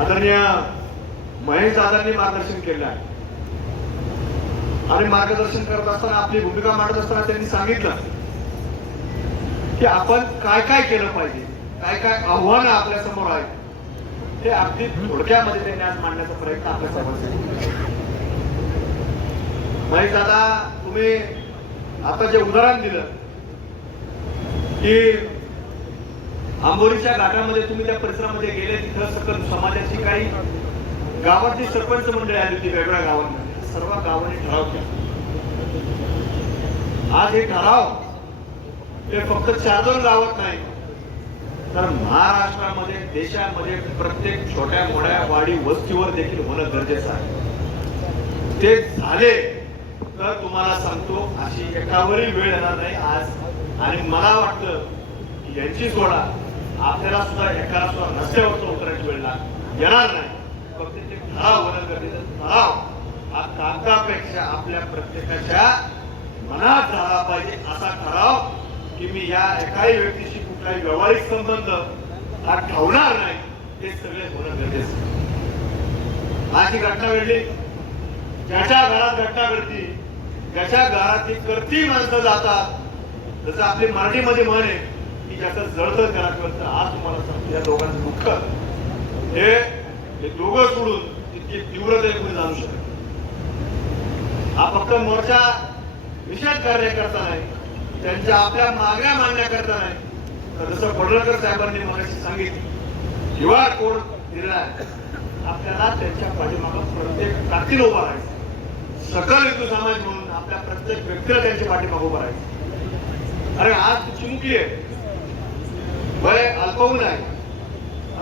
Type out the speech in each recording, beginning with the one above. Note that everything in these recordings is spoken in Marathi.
आदरणीय महेश दादांनी मार्गदर्शन केलं आहे आणि मार्गदर्शन करत असताना आपली भूमिका मांडत असताना त्यांनी सांगितलं की आपण काय काय केलं पाहिजे, काय काय आव्हानं आपल्या समोर आहेत, हे अगदी थोडक्यामध्ये त्यांनी आज मांडण्याचा प्रयत्न आपल्या समोर केला. महेश दादा, तुम्ही आता जे उदाहरण दिलं की आंबोलीच्या घाटामध्ये तुम्ही त्या परिसरामध्ये गेले, तिथं सकल समाजाची काही गावातली सरपंच मंडळी आली होती वेगवेगळ्या गावांमध्ये, सर्व गावांनी ठराव केला. आज हे ठराव ते फक्त 4-2 गावात नाही तर महाराष्ट्रामध्ये, देशामध्ये प्रत्येक छोट्या मोठ्या वाडी वस्तीवर देखील होणं गरजेचं आहे. ते झाले तर तुम्हाला सांगतो अशी एकावरही वेळ येणार नाही आज. आणि मला वाटतं की यांची सोडा आपल्याला सुद्धा एकाला सुद्धा रस्त्यावरचं उतरायची वेळ येणार नाही. फक्त ते ठराव होणं गरजेचं. ठराव हा कागदापेक्षा आपल्या प्रत्येकाच्या मनात झाला पाहिजे, असा ठराव की मी या एकाही व्यक्तीशी कुठलाही व्यावहारिक संबंध हा ठेवणार नाही, ते सगळे होणं गरजेचं. माझी घटना घडली, ज्याच्या घरात घटना घडती, ज्याच्या घरात करती माणसं जातात, जसं आपली मराठीमध्ये म्हण आहे की ज्याचं जळतं घरात करतं. आज तुम्हाला सांगतो या दोघांचं दुःख हे दोघं सोडून इतकी तीव्रतेने कोणी जाणू शकत. हा फक्त मोर्चा निषेध करण्याकरता नाही, त्यांच्या आपल्या मागण्या मांडण्याकरता नाही, तर जसं पडळकर साहेबांनी मगाशी सांगितलं QR कोड दिला आहे, आपल्याला त्यांच्या पाठीमागं प्रत्येक ताकदीने उभा राहायचं. सकल हिंदू समाज म्हणून आपल्या प्रत्येक व्यक्तीला त्यांच्या पाठीमागं उभा राहायचं. अरे आज चिमुकली आहे, वय अल्पवून आहे,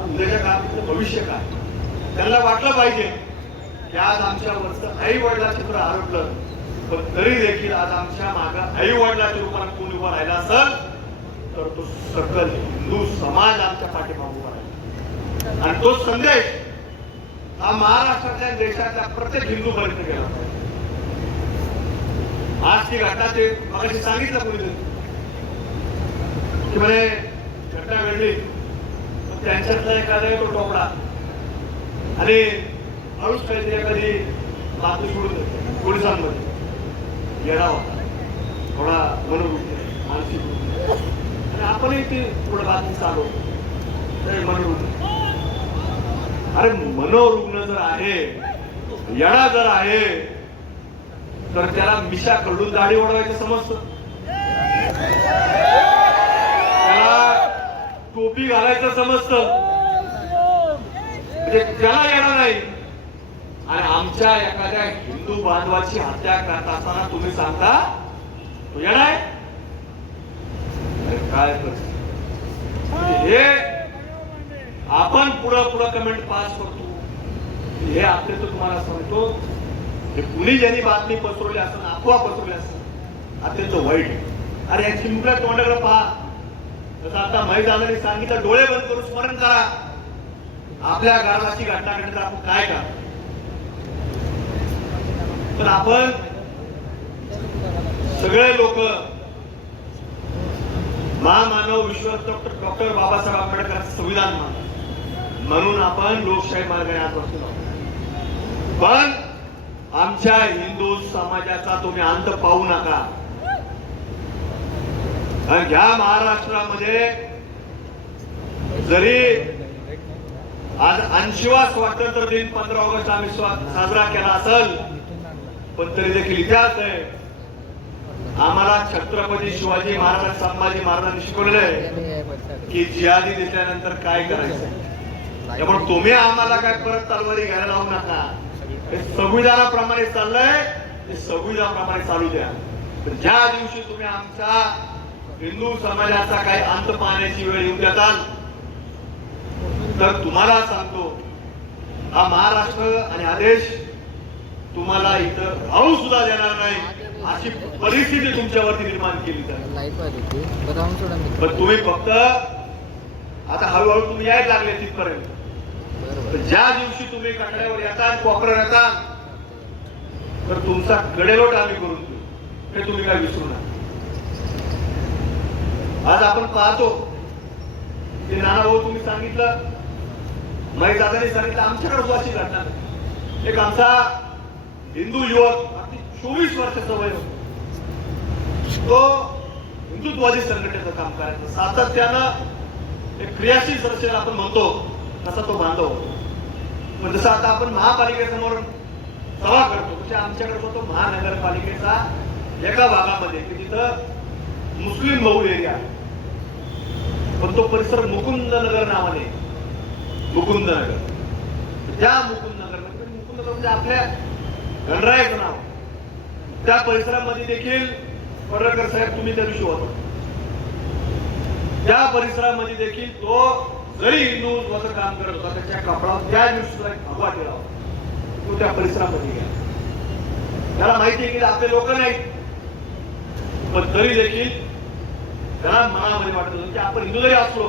उद्याच्या काळात भविष्य काय. त्यांना वाटलं पाहिजे की आज आमच्या वरचं आई वडिलाचं चित्र हरपलं, पण तरी देखील आज आमच्या मागं आई वडिलाच्या रूपात कोणी उभा राहिला असेल तर तो सकल हिंदू समाज आमच्या पाठीमागे उभा राहिला. आणि तो संदेश हा महाराष्ट्रातल्या देशातल्या प्रत्येक हिंदू पर्यंत गेला. आज ती घटना ते मगाशी सांगितलं कोणी की म्हणे घटना घडली, त्यांच्यातला एखादा तो टोपडा आणि हळूच काहीतरी एखादी बातमी सोडून देतो पोलिसांमध्ये. येडा होता, थोडा मनोरुग्ण, मानसिक, आणि आपणही ती थोडं बातमी चालू मनोरुग्ण. अरे मनोरुग्ण जर आहे, येडा जर आहे, तर त्याला मिशा कडून दाढी ओढवायचं समजतं, त्याला टोपी घालायचं समजतं, म्हणजे त्याला येणार नाही. आणि आमच्या एखाद्या हिंदू बांधवाची हत्या करत असताना तुम्ही सांगता तो येणार आहे. काय हे आपण पुढं कमेंट पास करतो, हे आपले तर तुम्हाला सांगतो हे कुणी ज्यांनी बातमी पसरवली असं, अफवा पसरवली असं, अत्यंत वाईट. अरे यांची मुलं तोंडाकडे पहा. जसं आता महेश दादांनी सांगितलं, डोळे बंद करून स्मरण करा आपल्या गावाची घटना घडली तर आपण काय करा. पण आपण सगळे लोक महामानव विश्वरत्न डॉक्टर बाबासाहेब आंबेडकरांचं संविधान म्हणून आपण लोकशाही मार्गाने आज बसलो. पण आमच्या हिंदू समाजाचा तुम्ही अंत पाहू नका. आणि ह्या महाराष्ट्रामध्ये जरी आज 80वा स्वातंत्र्य दिन 15 ऑगस्ट आम्ही साजरा केला असेल, पण तरी देखील इतिहास आहे. आम्हाला छत्रपती शिवाजी महाराज, संभाजी महाराजांनी शिकवलेलं की जिहादी दिसल्यानंतर काय करायचं. त्यामुळे तुम्ही आम्हाला काय परत तलवारी घ्यायला लावू नका. हे संविधानाप्रमाणे चाललंय, ते संविधानाप्रमाणे चालू द्या. ज्या दिवशी तुम्ही आमच्या हिंदू समाजाचा काही अंत पाहण्याची वेळ येऊन देताल तर तुम्हाला सांगतो हा महाराष्ट्र आणि हा देश तुम्हाला इथं राहू सुद्धा देणार नाही, अशी परिस्थिती तुमच्यावरती निर्माण केली जाईल. पण तुम्ही फक्त आता हळूहळू तुम्ही यायला लागले तिथपर्यंत. ज्या दिवशी तुम्ही कटड्यावर येतात, कोपऱ्यावर येतात, तर तुमचा गडेलोट आम्ही करून देऊ, हे तुम्ही काय विसरू नका. आज आपण पाहतो की नाना भाऊ तुम्ही सांगितलं महेश दादांनी सांगितलं आमच्याकडे अशी घटना नाही. एक आमचा हिंदू युवक अगदी 24 वर्षाचा वय होता, तो हिंदुत्ववादी संघटनेचं काम करायचं, सातत्यानं एक क्रियाशील सदस्य आपण म्हणतो तसा तो बांधव होतो. पण जसं आता आपण महापालिकेसमोर सभा करतो तसे आमच्याकडे होतो महानगरपालिकेचा एका भागामध्ये की तिथं मुस्लिम बहुल एरिया आहे, पण तो परिसर मुकुंदनगर नावाने, मुकुंदनगर. त्या मुकुंदनगर म्हणजे आपल्या गणरायाचं नाव, त्या परिसरामध्ये देखील पडळकर साहेब तुम्ही त्या दिवशी होता, त्या परिसरामध्ये देखील तो जरी हिंदुत्वाचं काम करत होता त्याच्या कपडावर त्या दिवशी भगवा केला होता, तो त्या परिसरामध्ये गेला. त्याला माहिती आहे की आपले लोक नाहीत, पण तरी देखील त्याला मनामध्ये वाटत होतं की आपण हिंदू जरी असलो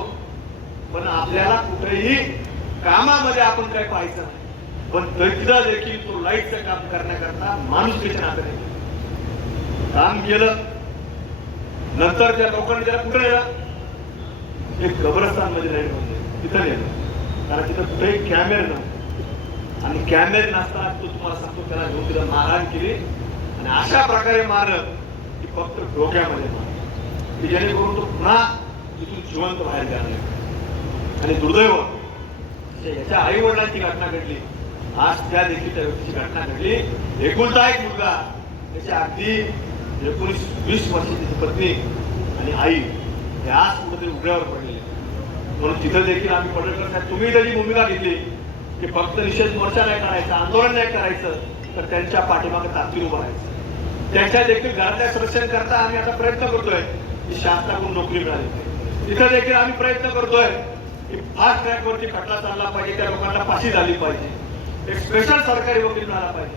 पण आपल्याला कुठेही कामामध्ये आपण काही पाहायचं नाही, पण तरीसुद्धा देखील तो लाईटचं काम करण्याकरता माणुसकीच्या नात्याने काम केलं. नंतर त्या लोकांनी त्याला कुठे नेलं, एक कब्रस्तान मध्ये राहील म्हणजे तिथं नेलं, कारण तिथं कुठेही कॅमेरे नव्हते आणि कॅमेरे नसताना तो तुम्हाला सांगतो त्याला घेऊन तिथं मारहाण केली आणि अशा प्रकारे मारलं की फक्त डोक्यामध्ये मारलं की जेणेकरून तो पुन्हा तिथून जिवंत बाहेर गेला नाही. आणि दुर्दैव याच्या आई वडिलांची घटना घडली, आज त्या देखील त्या व्यक्तीची घटना घडली. एकुलता एक मुलगा, त्याची अगदी 19-20 वर्षाची पत्नी आणि आई हे आज कुठेतरी उघड्यावर पडलेले. म्हणून तिथं देखील आम्ही पडळकर साहेब तुम्ही त्याची भूमिका घेतली की फक्त निषेध मोर्चा नाही करायचा, आंदोलन नाही करायचं, तर त्यांच्या पाठीमागे ताकदीने उभं राहायचं. त्यांच्या देखील घरातल्या संरक्षण करता आम्ही आता प्रयत्न करतोय की शासनाकडून नोकरी मिळाली. तिथं देखील आम्ही प्रयत्न करतोय की फास्ट ट्रॅक वरती खटला चालला पाहिजे, त्या लोकांना फाशी झाली पाहिजे, एक स्पेशल सरकारी वकील मिळाला पाहिजे.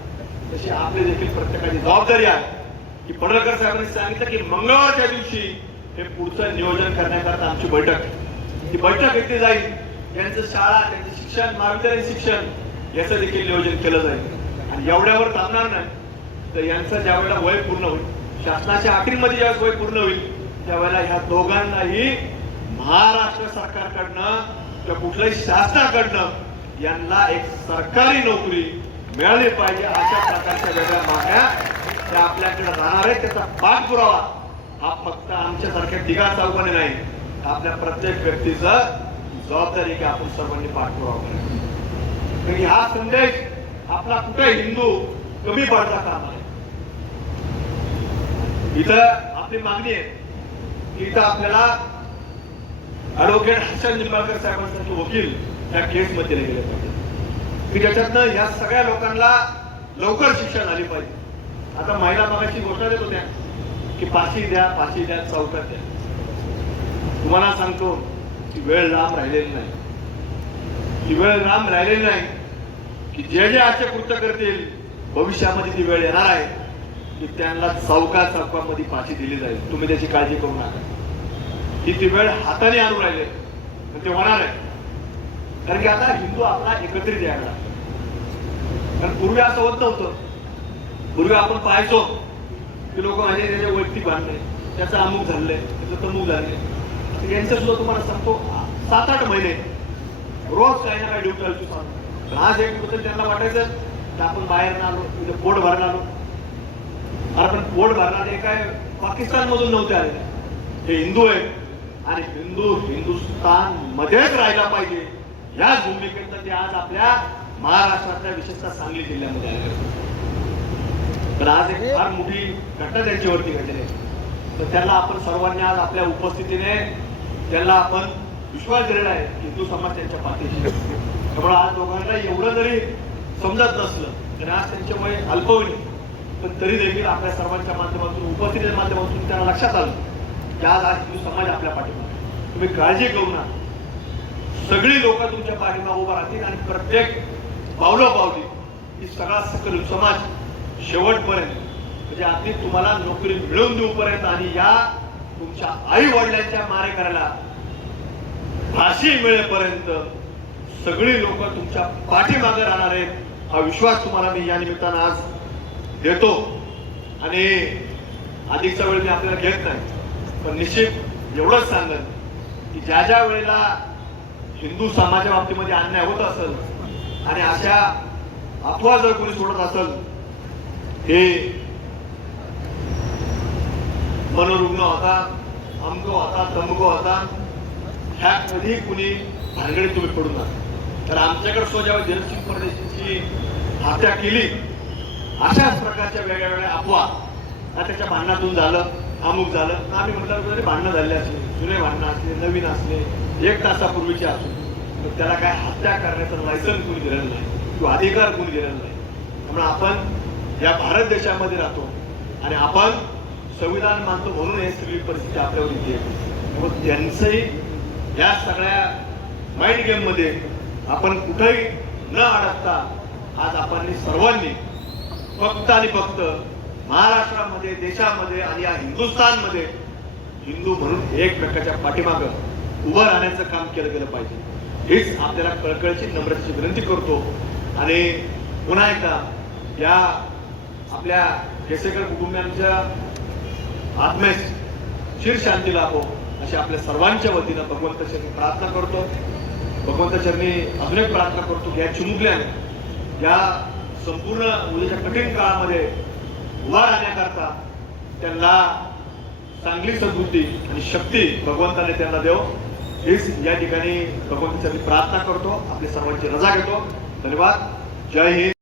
तशी आपली देखील प्रत्येकाची जबाबदारी आहे की पडळकर साहेबांनी सांगितलं की मंगळवारच्या दिवशी हे पुढचं नियोजन करण्याकरता आमची बैठक, ती बैठक घेतली जाईल. यांचं शाळा, त्यांचं शिक्षण, महाविद्यालयीन शिक्षण याचं देखील नियोजन केलं जाईल. आणि एवढ्यावर थांबणार नाही, तर यांचं ज्या वेळेला वय पूर्ण होईल, शासनाच्या अटींमध्ये ज्यावेळेस वय पूर्ण होईल, त्यावेळेला ह्या दोघांनाही महाराष्ट्र सरकारकडनं किंवा कुठल्याही शासनाकडनं यांना एक सरकारी नोकरी मिळाली पाहिजे. अशा प्रकारच्या वेगळ्या मागण्या त्या आपल्याकडे राहणार आहेत. त्याचा पाठपुरावा हा फक्त आमच्यासारख्या तिघा चौकाने नाही, आपल्या प्रत्येक व्यक्तीचं जबाबदारी की आपण सर्वांनी पाठपुरावा करायचा. हा संदेश आपला कुठे हिंदू कमी पडता कामा नये. इथं आपली मागणी आहे की इथं आपल्याला ऍडव्होकेट हसन निंबाळकर साहेबांसारखे वकील त्या केस मध्ये गेले पाहिजे की ज्याच्यातनं या सगळ्या लोकांना लवकर शिक्षा झाली पाहिजे. आता महिला मागाशी घोषणा देत होत्या की फाशी द्या, फाशी द्या, चौकात द्या. तुम्हाला सांगतो की वेळ लांब राहिलेली नाही, ती वेळ लांब राहिलेली नाही की जे जे असे कृत्य करतील भविष्यामध्ये ती वेळ येणार आहे की त्यांना चौकामध्ये फाशी दिली जाईल. तुम्ही त्याची काळजी करू नका. ती वेळ हाताने आणून राहिले पण ते होणार आहे. कारण की आता हिंदू आपला एकत्रित यायला लागला. कारण पूर्वी असं होत नव्हतं. पूर्वी आपण पाहायचो की लोक म्हणजे त्याचे वैयक्तिक बांधले, त्याचं अमुक झालंय, त्याचं तमुक झालंय. यांचं सुद्धा तुम्हाला सांगतो 7-8 महिने रोज काही ना काही ड्युटी चालू सांगतो. आज एक बद्दल त्यांना वाटायचं की आपण बाहेर आलो, तिथे पोट भरायला आलो. आपण पोट भरणारे काय पाकिस्तान मधून नव्हते आले, हे हिंदू आहेत आणि हिंदू हिंदुस्थान मध्येच राहायला पाहिजे या भूमिकेत ते आज आपल्या महाराष्ट्रातल्या विशेषतः सांगली जिल्ह्यामध्ये आले. तर आज एक फार मोठी घटना त्यांच्यावरती घडलेली आहे. तर त्यांना आपण सर्वांनी आज आपल्या उपस्थितीने त्यांना आपण विश्वास दिलेला आहे की हिंदू समाज त्यांच्या पाठीशी. त्यामुळे आज दोघांना एवढं जरी समजत नसलं तर आज त्यांच्यामुळे अल्पवयीन पण तरी देखील आपल्या सर्वांच्या माध्यमातून उपस्थितीच्या माध्यमातून त्यांना लक्षात आलं की आज हिंदू समाज आपल्या पाठीमागे. तुम्ही काळजी करू नका, सगळी लोक तुमच्या पाठीमागे उभा राहतील आणि प्रत्येक पावलोपावली ही सगळा सकल समाज शेवटपर्यंत म्हणजे अगदी तुम्हाला नोकरी मिळवून देऊपर्यंत आणि या तुमच्या आई वडिलांच्या मारेकऱ्याला फाशी मिळेपर्यंत सगळी लोक तुमच्या पाठीमागे राहणार आहेत हा विश्वास तुम्हाला मी या निमित्तानं आज देतो. आणि अधिकचा वेळ मी आपल्याला घेत नाही, पण निश्चित एवढंच सांगेन की ज्या ज्या वेळेला हिंदू समाजाच्या बाबतीमध्ये अन्याय होत असेल आणि अशा अफवा जर कोणी सोडत असेल, हे मनोरुग्ण होता, अमको होता, तमको होता, ह्या कधी कुणी भानगडीत तुम्ही पडू नका. तर आमच्याकडे जेव्हा जयसिंग परदेशीची हत्या केली, अशाच प्रकारच्या वेगळ्या वेगळ्या अफवा त्याच्या भांडणातून झालं, अमुक झालं, आम्ही म्हटलं भांडणं झाले असले, जुने भांडणं असले, नवीन असले, 1 तासापूर्वीचे असले, त्याला काय हत्या करण्याचं लायसन्स कोणी दिलेलं नाही किंवा अधिकार कोणी दिलेला नाही. त्यामुळे आपण या भारत देशामध्ये राहतो आणि आपण संविधान मानतो म्हणून हे सगळी परिस्थिती आपल्यावर येते. मग त्यांचंही या सगळ्या माइंड गेम मध्ये आपण कुठेही न अडकता आज आपण सर्वांनी फक्त आणि फक्त महाराष्ट्रामध्ये, देशामध्ये आणि या हिंदुस्थानमध्ये हिंदू म्हणून एकमेकाच्या पाठीमागं उभं राहण्याचं काम केलं गेलं पाहिजे. हीच आपल्याला कळकळीची नम्रतेची विनंती करतो. आणि पुन्हा एकदा या आपल्या केसेकर कुटुंबियांच्या आत्म्यास चिर शांती लाभो अशी आपल्या सर्वांच्या वतीनं भगवंत चरणी प्रार्थना करतो. भगवंत चरणी अजून एक प्रार्थना करतो की या चिमुकल्याने या संपूर्ण उद्याच्या कठीण काळामध्ये उभा राहण्याकरता त्यांना चांगली सद्बुद्धी आणि शक्ती भगवंताने त्यांना देव, हीच या ठिकाणी भगवंत चरणी प्रार्थना करतो. आपली सर्वांची रजा घेतो. धन्यवाद. जय हिंद.